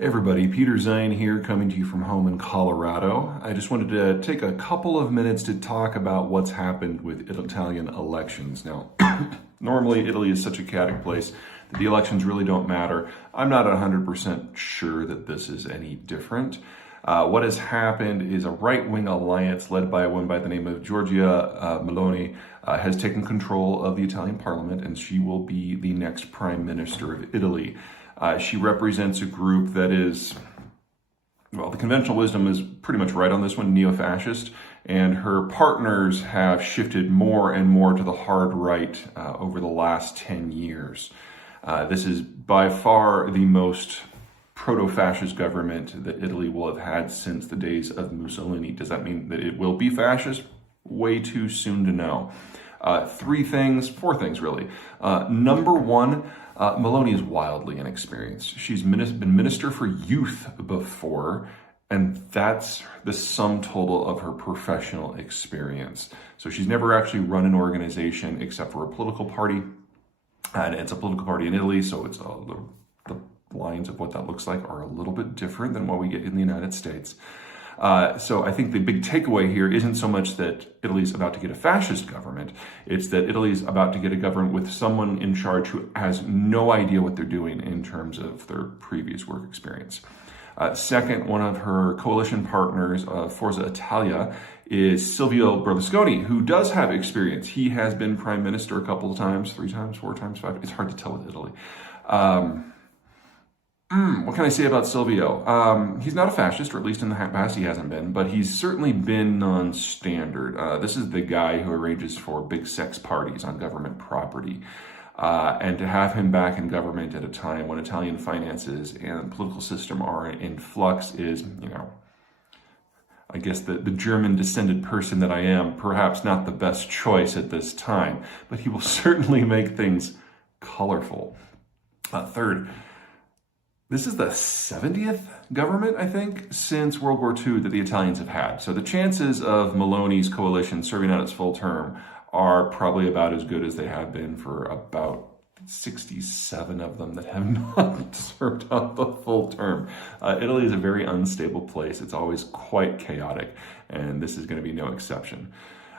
Hey everybody, Peter Zeihan here, coming to you from home in Colorado. I just wanted to take a couple of minutes to talk about what's happened with Italian elections. Now, normally Italy is such a chaotic place that the elections really don't matter. I'm not 100% sure that this is any different. What has happened is a right-wing alliance led by a woman by the name of Giorgia Meloni has taken control of the Italian parliament, and she will be the next prime minister of Italy. She represents a group that is, well, the conventional wisdom is pretty much right on this one, neo-fascist, and her partners have shifted more and more to the hard right over the last 10 years. This is by far the most proto-fascist government that Italy will have had since the days of Mussolini. Does that mean that it will be fascist? Way too soon to know. Four things really. Number one, Meloni is wildly inexperienced. She's been minister for youth before, and that's the sum total of her professional experience. So she's never actually run an organization except for a political party, and it's a political party in Italy, so it's the lines of what that looks like are a little bit different than what we get in the United States. So I think the big takeaway here isn't so much that Italy's about to get a fascist government, it's that Italy's about to get a government with someone in charge who has no idea what they're doing in terms of their previous work experience. Second, one of her coalition partners, Forza Italia, is Silvio Berlusconi, who does have experience. He has been prime minister a couple of times, 3 times, 4 times, 5. It's hard to tell with Italy. What can I say about Silvio? He's not a fascist, or at least in the past he hasn't been, but he's certainly been non-standard. This is the guy who arranges for big sex parties on government property. And to have him back in government at a time when Italian finances and the political system are in flux is, I guess the German-descended person that I am, perhaps not the best choice at this time, but he will certainly make things colorful. Third, this is the 70th government, I think, since World War II that the Italians have had. So the chances of Meloni's coalition serving out its full term are probably about as good as they have been for about 67 of them that have not served out the full term. Italy is a very unstable place. It's always quite chaotic, and this is going to be no exception.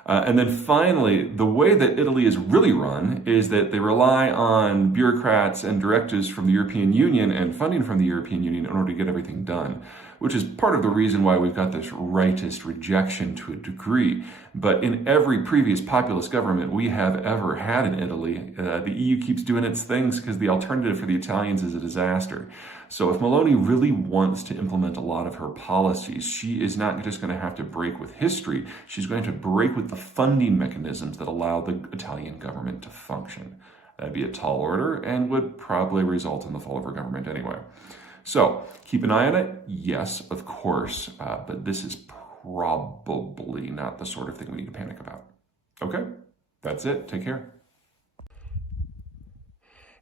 And then finally, the way that Italy is really run is that they rely on bureaucrats and directives from the European Union and funding from the European Union in order to get everything done, which is part of the reason why we've got this rightist rejection to a degree. But in every previous populist government we have ever had in Italy, the EU keeps doing its things because the alternative for the Italians is a disaster. So if Meloni really wants to implement a lot of her policies, she is not just going to have to break with history, she's going to break with the funding mechanisms that allow the Italian government to function. That'd be a tall order and would probably result in the fall of her government anyway. So keep an eye on it, yes, of course, but this is probably not the sort of thing we need to panic about. Okay, that's it. Take care.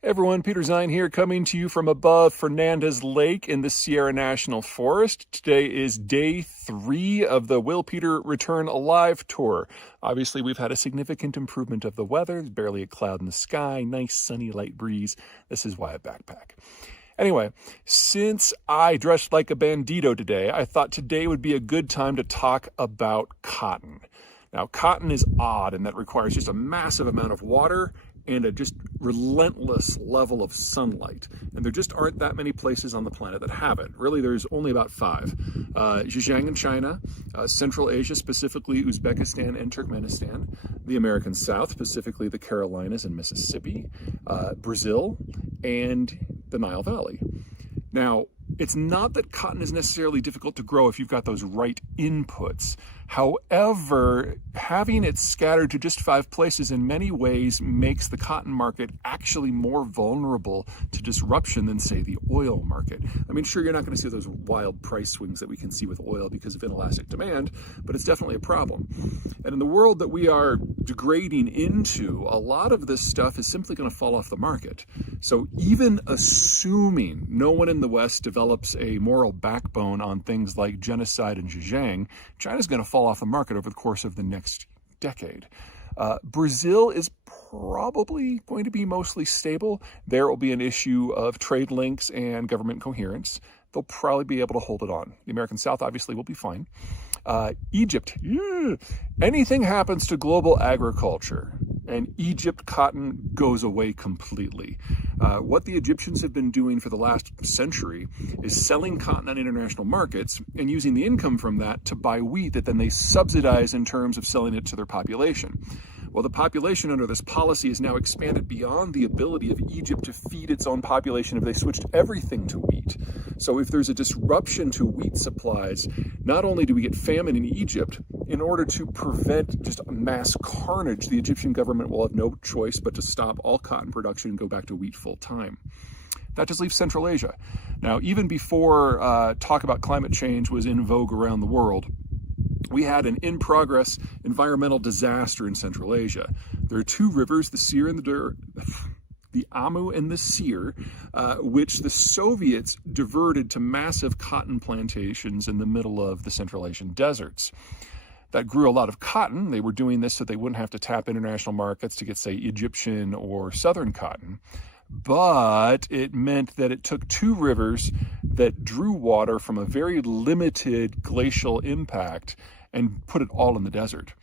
Hey everyone, Peter Zeihan here, coming to you from above Fernandez Lake in the Sierra National Forest. Today is day 3 of the Will Peter Return Alive tour. Obviously, we've had a significant improvement of the weather. There's barely a cloud in the sky, nice sunny light breeze. This is why I backpack. Anyway, since I dressed like a bandito today, I thought today would be a good time to talk about cotton. Now, cotton is odd, and that requires just a massive amount of water and a just relentless level of sunlight. And there just aren't that many places on the planet that have it. Really, there's only about 5. Xinjiang in China, Central Asia, specifically Uzbekistan and Turkmenistan, the American South, specifically the Carolinas and Mississippi, Brazil, and the Nile Valley. Now, it's not that cotton is necessarily difficult to grow if you've got those right inputs. However, having it scattered to just 5 places in many ways makes the cotton market actually more vulnerable to disruption than, say, the oil market. I mean, sure, you're not going to see those wild price swings that we can see with oil because of inelastic demand, but it's definitely a problem. And in the world that we are degrading into, a lot of this stuff is simply going to fall off the market. So even assuming no one in the West develops a moral backbone on things like genocide in Xinjiang, China's going to fall off the market over the course of the next decade. Brazil is probably going to be mostly stable. There will be an issue of trade links and government coherence. They'll probably be able to hold it on. The American South obviously will be fine. Egypt, anything happens to global agriculture and Egypt cotton goes away completely. What the Egyptians have been doing for the last century is selling cotton on international markets and using the income from that to buy wheat that then they subsidize in terms of selling it to their population. Well, the population under this policy is now expanded beyond the ability of Egypt to feed its own population if they switched everything to wheat. So if there's a disruption to wheat supplies, not only do we get famine in Egypt, in order to prevent just mass carnage, the Egyptian government will have no choice but to stop all cotton production and go back to wheat full time. That just leaves Central Asia. Now, even before talk about climate change was in vogue around the world, we had an in-progress environmental disaster in Central Asia. There are two rivers, the Sir and the Amu and the Sir, which the Soviets diverted to massive cotton plantations in the middle of the Central Asian deserts. That grew a lot of cotton. They were doing this so they wouldn't have to tap international markets to get, say, Egyptian or Southern cotton. But it meant that it took two rivers that drew water from a very limited glacial impact and put it all in the desert.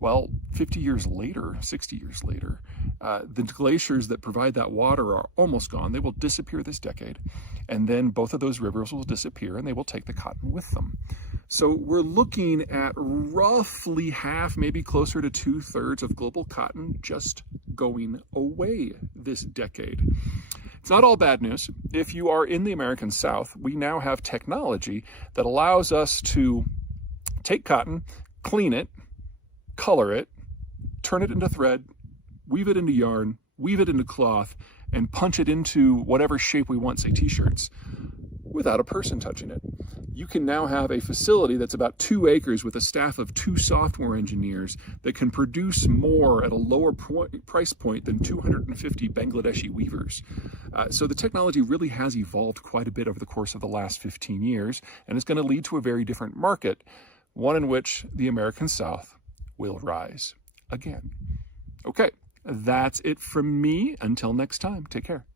Well, 50 years later, 60 years later, the glaciers that provide that water are almost gone. They will disappear this decade. And then both of those rivers will disappear and they will take the cotton with them. So we're looking at roughly half, maybe closer to 2/3 of global cotton just going away this decade. It's not all bad news. If you are in the American South, we now have technology that allows us to take cotton, clean it, color it, turn it into thread, weave it into yarn, weave it into cloth, and punch it into whatever shape we want, say t-shirts, without a person touching it. You can now have a facility that's about 2 acres with a staff of 2 software engineers that can produce more at a lower price point than 250 Bangladeshi weavers. So the technology really has evolved quite a bit over the course of the last 15 years, and it's going to lead to a very different market, one in which the American South will rise again. Okay, that's it from me. Until next time, take care.